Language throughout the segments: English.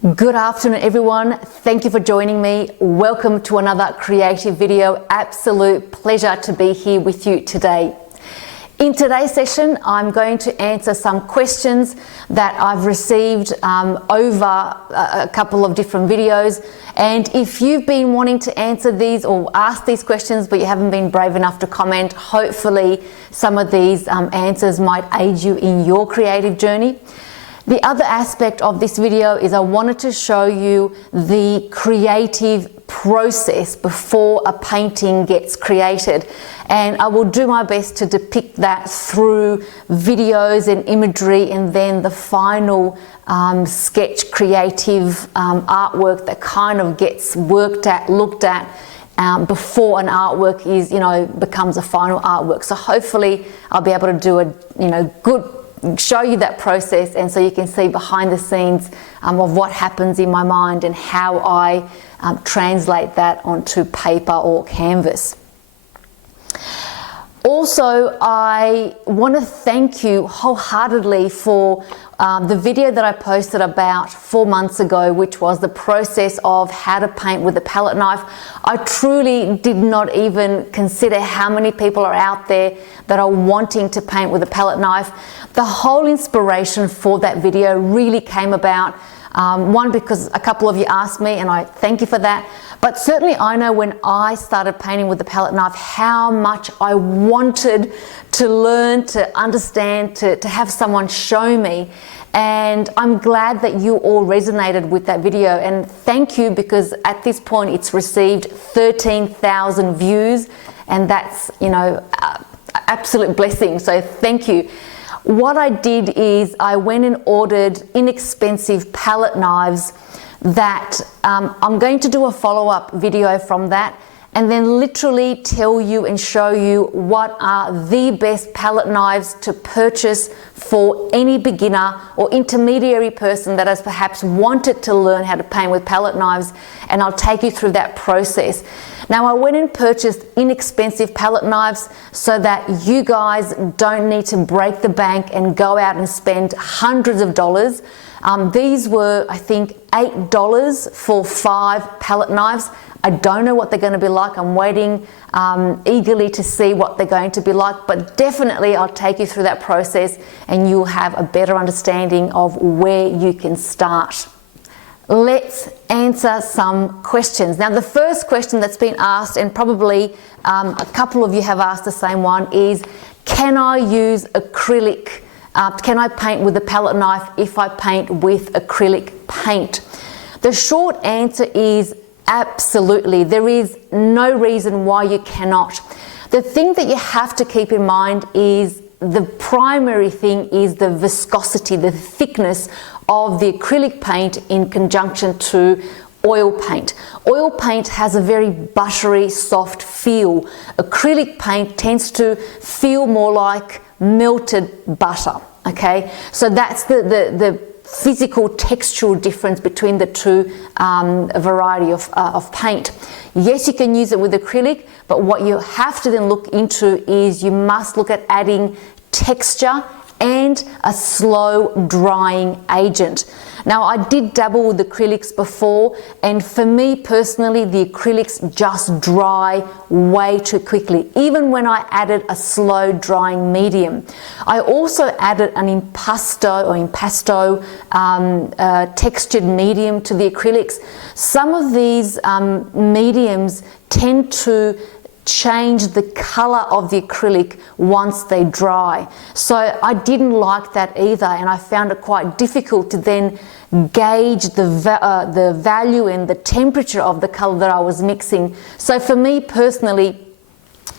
Good afternoon, everyone. Thank you for joining me. Welcome to another creative video. Absolute pleasure to be here with you today. In today's session, I'm going to answer some questions that I've received over a couple of different videos. And if you've been wanting to answer these or ask these questions, but you haven't been brave enough to comment, hopefully some of these answers might aid you in your creative journey. The other aspect of this video is I wanted to show you the creative process before a painting gets created, and I will do my best to depict that through videos and imagery, and then the final sketch creative artwork that kind of gets looked at before an artwork is, becomes a final artwork. So hopefully I'll be able to do a show you that process, and so you can see behind the scenes of what happens in my mind and how I translate that onto paper or canvas. Also, I want to thank you wholeheartedly for the video that I posted about 4 months ago, which was the process of how to paint with a palette knife. I truly did not even consider how many people are out there that are wanting to paint with a palette knife. The whole inspiration for that video really came about, one, because a couple of you asked me, and I thank you for that. But certainly I know when I started painting with the palette knife how much I wanted to learn, to understand, to have someone show me. And I'm glad that you all resonated with that video, and thank you, because at this point it's received 13,000 views, and that's, absolute blessing. So thank you. What I did is I went and ordered inexpensive palette knives that I'm going to do a follow-up video from that, and then literally tell you and show you what are the best palette knives to purchase for any beginner or intermediary person that has perhaps wanted to learn how to paint with palette knives, and I'll take you through that process. Now, I went and purchased inexpensive palette knives so that you guys don't need to break the bank and go out and spend hundreds of dollars. These were, I think, $8 for 5 palette knives. I don't know what they're going to be like. I'm waiting eagerly to see what they're going to be like, but definitely I'll take you through that process and you'll have a better understanding of where you can start. Let's answer some questions. Now, the first question that's been asked, and probably a couple of you have asked the same one, is can I use acrylic? Can I paint with a palette knife if I paint with acrylic paint? The short answer is absolutely. There is no reason why you cannot. The thing that you have to keep in mind is the primary thing is the viscosity, the thickness of the acrylic paint in conjunction to oil paint. Oil paint has a very buttery, soft feel. Acrylic paint tends to feel more like melted butter, okay? So that's the physical textural difference between the two variety of paint. Yes, you can use it with acrylic, but what you have to then look into is you must look at adding texture and a slow drying agent. Now, I did dabble with acrylics before, and for me personally, the acrylics just dry way too quickly, even when I added a slow drying medium. I also added an impasto textured medium to the acrylics. Some of these mediums tend to change the color of the acrylic once they dry. So I didn't like that either, and I found it quite difficult to then gauge the value and the temperature of the color that I was mixing. So for me personally,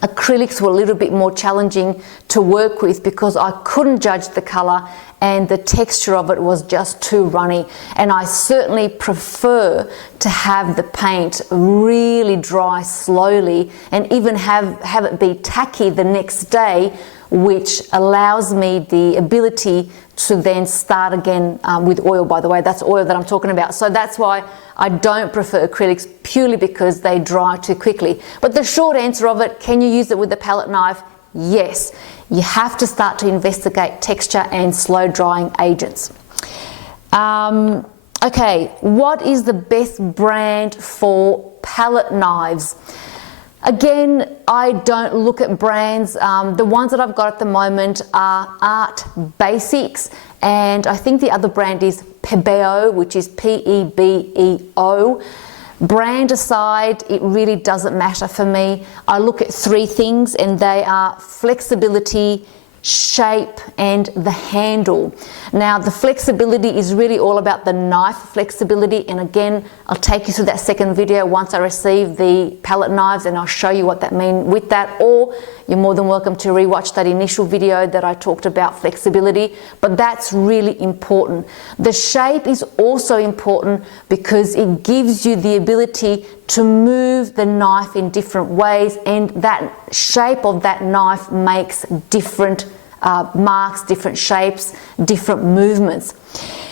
acrylics were a little bit more challenging to work with because I couldn't judge the color and the texture of it was just too runny. And I certainly prefer to have the paint really dry slowly and even have it be tacky the next day, which allows me the ability to then start again with oil. By the way, that's oil that I'm talking about. So that's why I don't prefer acrylics, purely because they dry too quickly. But the short answer of it, can you use it with a palette knife? Yes. You have to start to investigate texture and slow drying agents. Okay, what is the best brand for palette knives? Again, I don't look at brands. The ones that I've got at the moment are Art Basics, and I think the other brand is Pebeo, which is P-E-B-E-O. Brand aside, it really doesn't matter for me. I look at three things, and they are flexibility, shape, and the handle. Now, the flexibility is really all about the knife flexibility, and again, I'll take you through that second video once I receive the palette knives, and I'll show you what that means with that, or you're more than welcome to rewatch that initial video that I talked about flexibility, but that's really important. The shape is also important because it gives you the ability to move the knife in different ways, and that shape of that knife makes different marks, different shapes, different movements.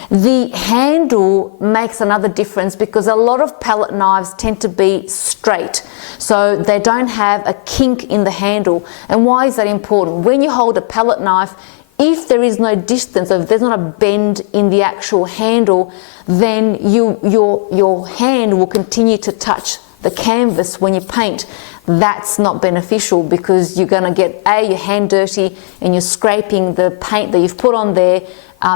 The handle makes another difference because a lot of palette knives tend to be straight, so they don't have a kink in the handle. And why is that important? When you hold a palette knife, if there is no distance, if there's not a bend in the actual handle, then your hand will continue to touch the canvas when you paint. That's not beneficial because you're going to get your hand dirty and you're scraping the paint that you've put on there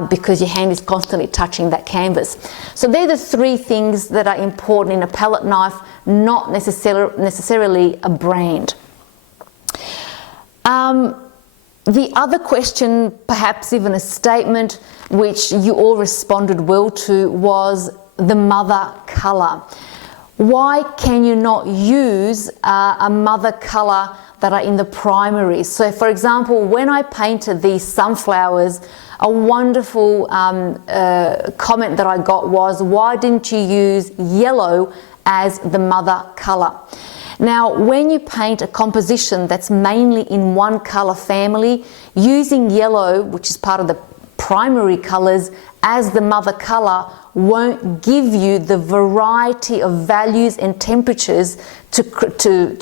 because your hand is constantly touching that canvas. So they're the three things that are important in a palette knife, not necessarily a brand. The other question, perhaps even a statement, which you all responded well to, was the mother color. Why can you not use a mother color that are in the primaries? So for example, when I painted these sunflowers, a wonderful comment that I got was, why didn't you use yellow as the mother color? Now, when you paint a composition that's mainly in one color family, using yellow, which is part of the primary colors, as the mother color won't give you the variety of values and temperatures to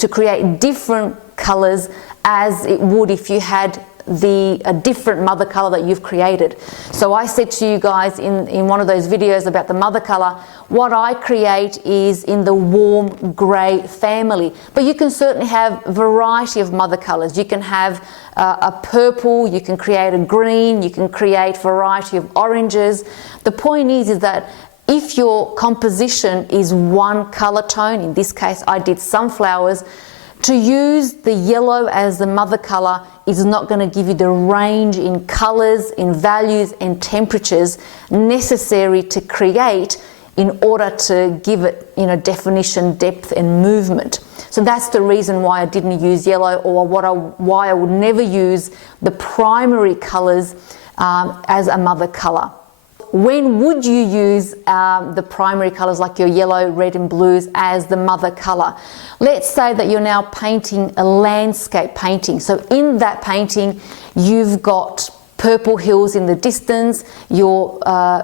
create different colors as it would if you had a different mother color that you've created. So I said to you guys in one of those videos about the mother color, what I create is in the warm gray family, but you can certainly have a variety of mother colors. You can have a purple, you can create a green, you can create a variety of oranges. The point is that if your composition is one color tone, in this case I did sunflowers, to use the yellow as the mother color is not going to give you the range in colors, in values and temperatures necessary to create in order to give it, definition, depth and movement. So that's the reason why I didn't use yellow, or why I would never use the primary colors as a mother color. When would you use the primary colors like your yellow, red and blues as the mother color? Let's say that you're now painting a landscape painting. So in that painting, you've got purple hills in the distance. Your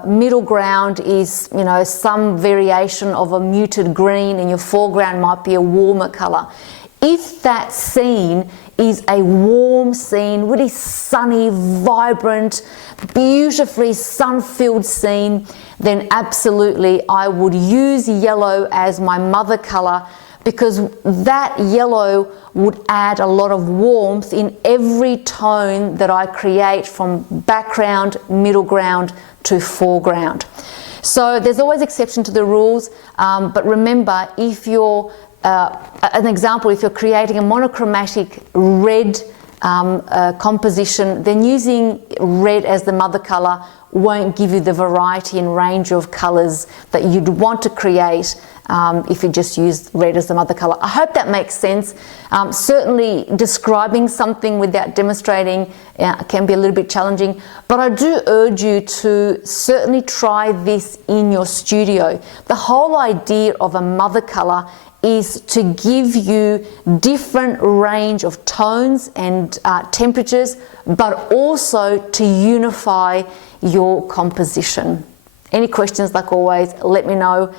middle ground is, some variation of a muted green, and your foreground might be a warmer color. If that scene is a warm scene, really sunny, vibrant, beautifully sun-filled scene, then absolutely I would use yellow as my mother color, because that yellow would add a lot of warmth in every tone that I create from background, middle ground to foreground. So there's always exception to the rules, but remember, if you're an example, if you're creating a monochromatic red composition, then using red as the mother color won't give you the variety and range of colors that you'd want to create if you just use red as the mother color. I hope that makes sense. Certainly describing something without demonstrating can be a little bit challenging, but I do urge you to certainly try this in your studio. The whole idea of a mother color is to give you different range of tones and temperatures, but also to unify your composition. Any questions, like always, let me know.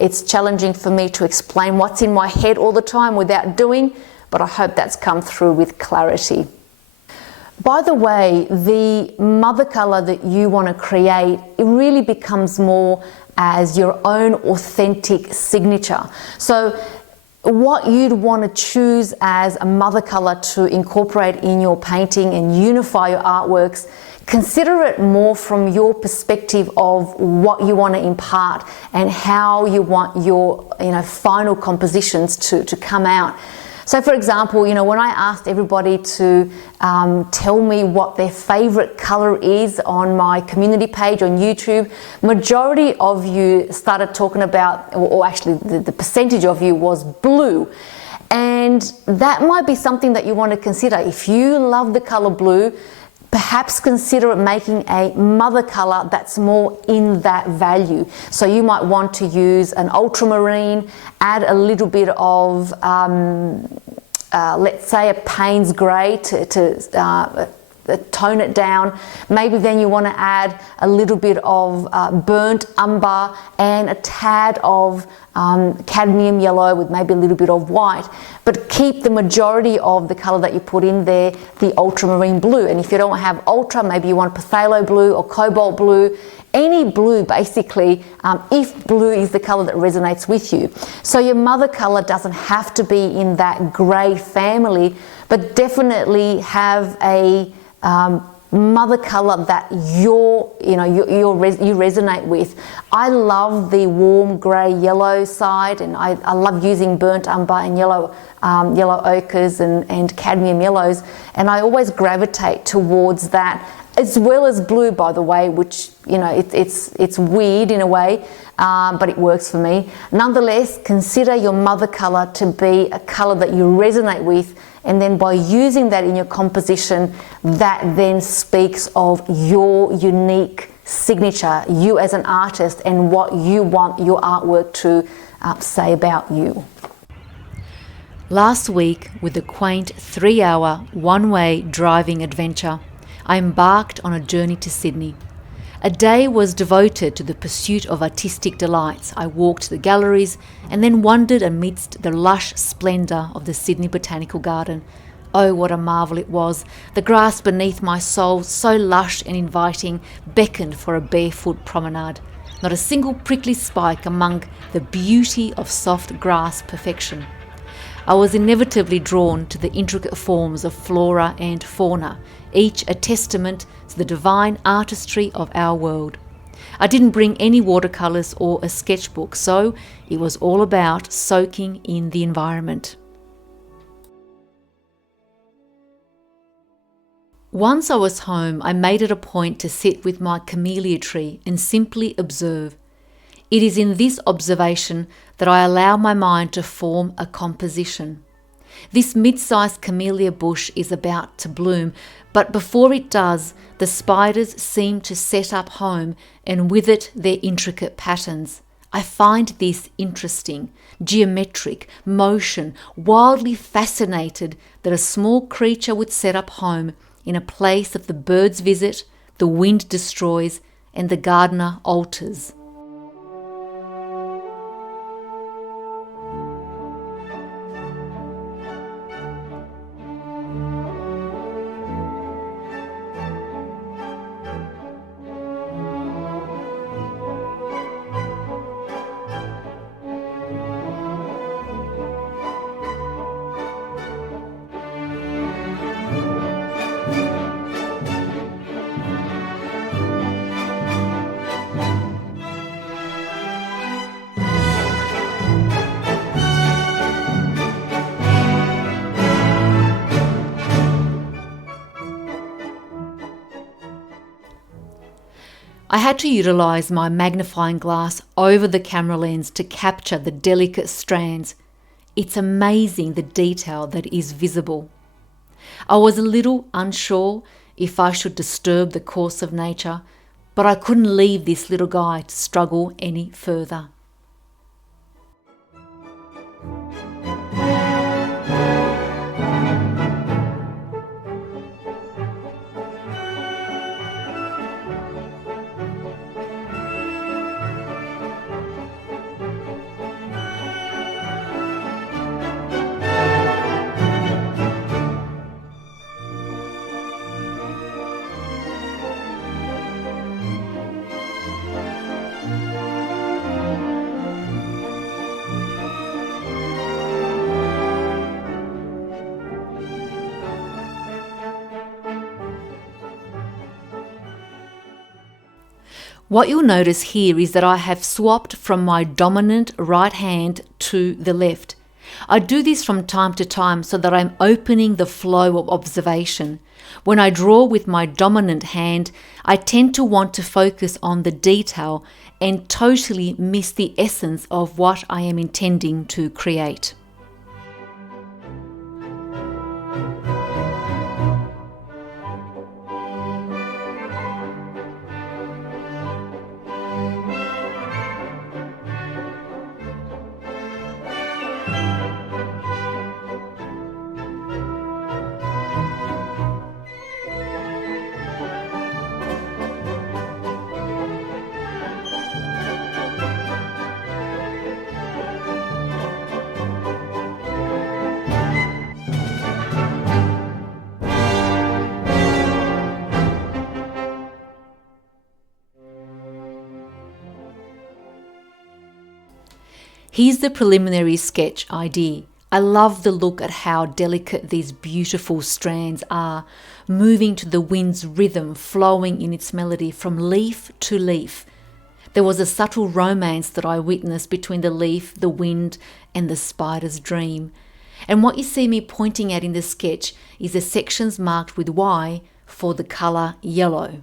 It's challenging for me to explain what's in my head all the time without doing, but I hope that's come through with clarity. By the way, the mother color that you want to create, it really becomes more as your own authentic signature. So what you'd want to choose as a mother color to incorporate in your painting and unify your artworks, consider it more from your perspective of what you want to impart and how you want your final compositions to come out. So for example, when I asked everybody to tell me what their favorite color is on my community page on YouTube, majority of you started talking about, or actually the percentage of you was blue. And that might be something that you want to consider. If you love the color blue, perhaps consider making a mother color that's more in that value. So you might want to use an ultramarine, add a little bit of, let's say, a Payne's grey to tone it down. Maybe then you want to add a little bit of burnt umber and a tad of cadmium yellow with maybe a little bit of white, but keep the majority of the color that you put in there, the ultramarine blue. And if you don't have ultra, maybe you want phthalo blue or cobalt blue, any blue basically, if blue is the color that resonates with you. So your mother color doesn't have to be in that gray family, but definitely have a mother color that you resonate with. I love the warm grey yellow side, and I love using burnt umber and yellow ochres and cadmium yellows, and I always gravitate towards that, as well as blue, by the way, which it's weird in a way, but it works for me. Nonetheless, consider your mother color to be a color that you resonate with, and then by using that in your composition, that then speaks of your unique signature, you as an artist, and what you want your artwork to say about you. Last week, with a quaint 3-hour one-way driving adventure, I embarked on a journey to Sydney. A day was devoted to the pursuit of artistic delights. I walked the galleries and then wandered amidst the lush splendour of the Sydney Botanical Garden. Oh, what a marvel it was! The grass beneath my soul, so lush and inviting, beckoned for a barefoot promenade. Not a single prickly spike among the beauty of soft grass perfection. I was inevitably drawn to the intricate forms of flora and fauna, each a testament to the divine artistry of our world. I didn't bring any watercolours or a sketchbook, so it was all about soaking in the environment. Once I was home, I made it a point to sit with my camellia tree and simply observe. It is in this observation that I allow my mind to form a composition. This mid-sized camellia bush is about to bloom, but before it does, the spiders seem to set up home, and with it their intricate patterns. I find this interesting, geometric, motion, wildly fascinated that a small creature would set up home in a place that the birds visit, the wind destroys, and the gardener alters. I had to utilise my magnifying glass over the camera lens to capture the delicate strands. It's amazing the detail that is visible. I was a little unsure if I should disturb the course of nature, but I couldn't leave this little guy to struggle any further. What you'll notice here is that I have swapped from my dominant right hand to the left. I do this from time to time so that I'm opening the flow of observation. When I draw with my dominant hand, I tend to want to focus on the detail and totally miss the essence of what I am intending to create. Here's the preliminary sketch idea. I love the look at how delicate these beautiful strands are, moving to the wind's rhythm, flowing in its melody from leaf to leaf. There was a subtle romance that I witnessed between the leaf, the wind, and the spider's dream. And what you see me pointing at in the sketch is the sections marked with Y for the colour yellow.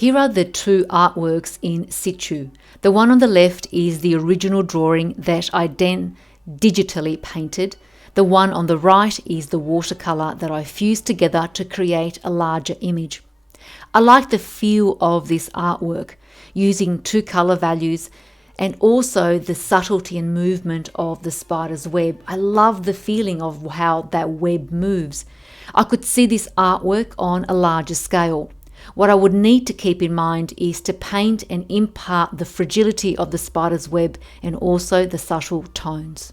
Here are the two artworks in situ. The one on the left is the original drawing that I then digitally painted. The one on the right is the watercolour that I fused together to create a larger image. I like the feel of this artwork, using two colour values and also the subtlety and movement of the spider's web. I love the feeling of how that web moves. I could see this artwork on a larger scale. What I would need to keep in mind is to paint and impart the fragility of the spider's web and also the subtle tones.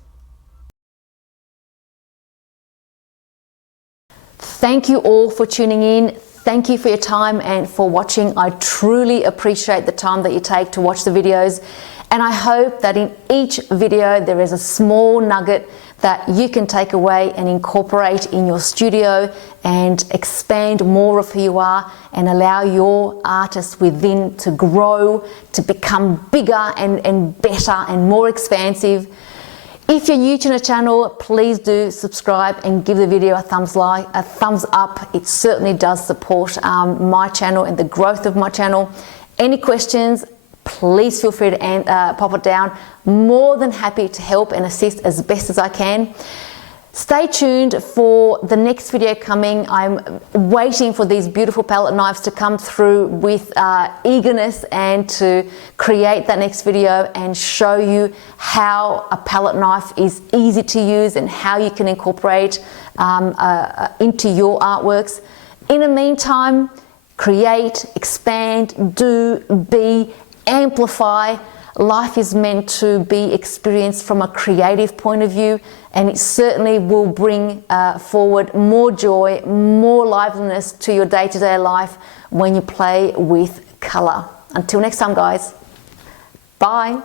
Thank you all for tuning in. Thank you for your time and for watching. I truly appreciate the time that you take to watch the videos. And I hope that in each video there is a small nugget that you can take away and incorporate in your studio and expand more of who you are and allow your artist within to grow, to become bigger and better and more expansive. If you're new to the channel, please do subscribe and give the video a thumbs up. It certainly does support my channel and the growth of my channel. Any questions, please feel free to pop it down. More than happy to help and assist as best as I can. Stay tuned for the next video coming. I'm waiting for these beautiful palette knives to come through with eagerness and to create that next video and show you how a palette knife is easy to use and how you can incorporate into your artworks. In the meantime, create, expand, do, be, amplify. Life is meant to be experienced from a creative point of view, and it certainly will bring forward more joy, more liveliness to your day-to-day life when you play with color. Until next time, guys. Bye.